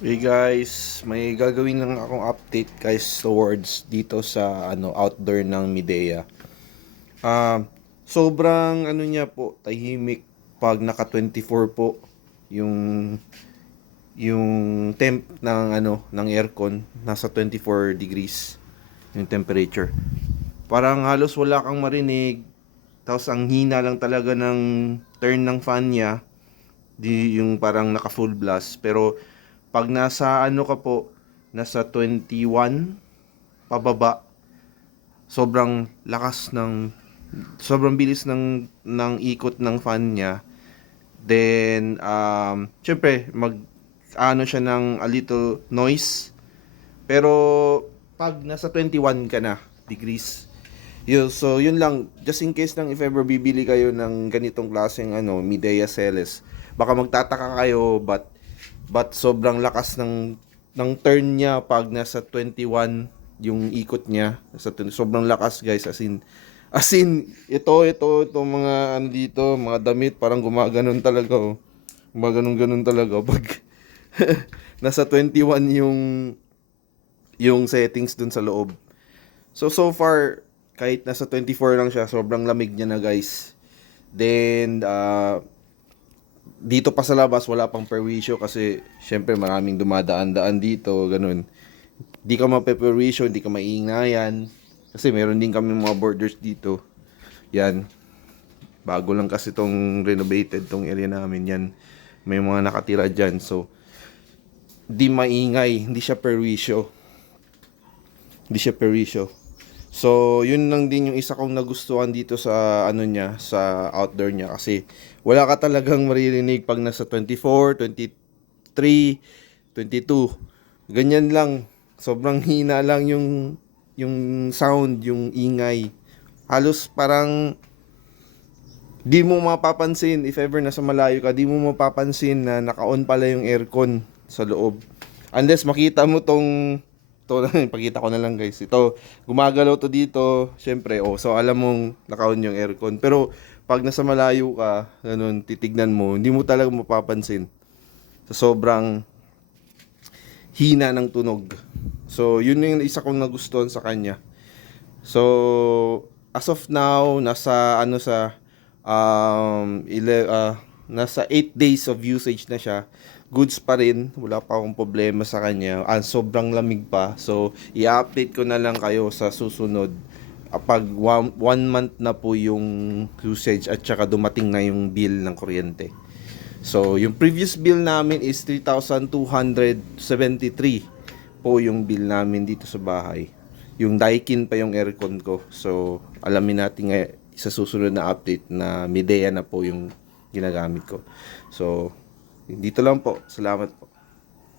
Hey guys, may gagawin lang akong update guys towards dito sa ano outdoor ng Midea. Ah, sobrang ano niya po, tahimik pag naka 24 po yung yung temp ng ano ng aircon nasa 24 degrees yung temperature. Parang halos wala kang marinig. Tapos ang hina lang talaga ng turn ng fan niya. Di yung parang naka full blast pero pag nasa ano ka po, nasa 21 pababa, sobrang lakas ng sobrang bilis ng ng ikot ng fan niya. Then um syempre mag ano siya ng a little noise. Pero pag nasa 21 ka na degrees, yun, so yun lang, just in case lang if ever bibili kayo ng ganitong klaseng ano, Midea Celes, baka magtataka kayo but but sobrang lakas ng ng turn niya pag nasa 21 yung ikot niya. Sa sobrang lakas guys. As in as in ito ito ito mga ano dito mga damit parang gumaganon talaga oh. Gumaganon ganon talaga pag nasa 21 yung yung settings dun sa loob. So so far kahit nasa 24 lang siya sobrang lamig niya na guys. Then uh, dito pa sa labas wala pang perwisyo kasi syempre maraming dumadaan-daan dito, ganun. Di ka mapeperwisyo, hindi ka maingnayan. Kasi meron din kami mga borders dito. Yan. Bago lang kasi tong renovated tong area namin yan. May mga nakatira dyan. So, di maingay. Hindi siya perwisyo. Hindi siya perwisyo. So, yun lang din yung isa kong nagustuhan dito sa ano niya, sa outdoor niya kasi wala ka talagang maririnig pag nasa 24, 23, 22. Ganyan lang. Sobrang hina lang yung yung sound, yung ingay. Halos parang di mo mapapansin if ever nasa malayo ka, di mo mapapansin na naka-on pala yung aircon sa loob. Unless makita mo tong to lang ipakita ko na lang guys. Ito, gumagalaw to dito. Syempre, oh, so alam mong naka-on yung aircon. Pero pag nasa malayo ka, ganun, titignan mo, hindi mo talaga mapapansin. So, sobrang hina ng tunog. So, yun yung isa kong nagustuhan sa kanya. So, as of now, nasa ano sa um ile, ah, nasa 8 days of usage na siya. Goods pa rin, wala pa akong problema sa kanya. Ah, sobrang lamig pa. So, i-update ko na lang kayo sa susunod ah, pag one, one month na po yung usage at saka dumating na yung bill ng kuryente. So, yung previous bill namin is 3,273 po yung bill namin dito sa bahay. Yung Daikin pa yung aircon ko. So, alamin natin nga sa susunod na update na Midea na po yung ginagamit ko. So, dito lang po. Salamat po.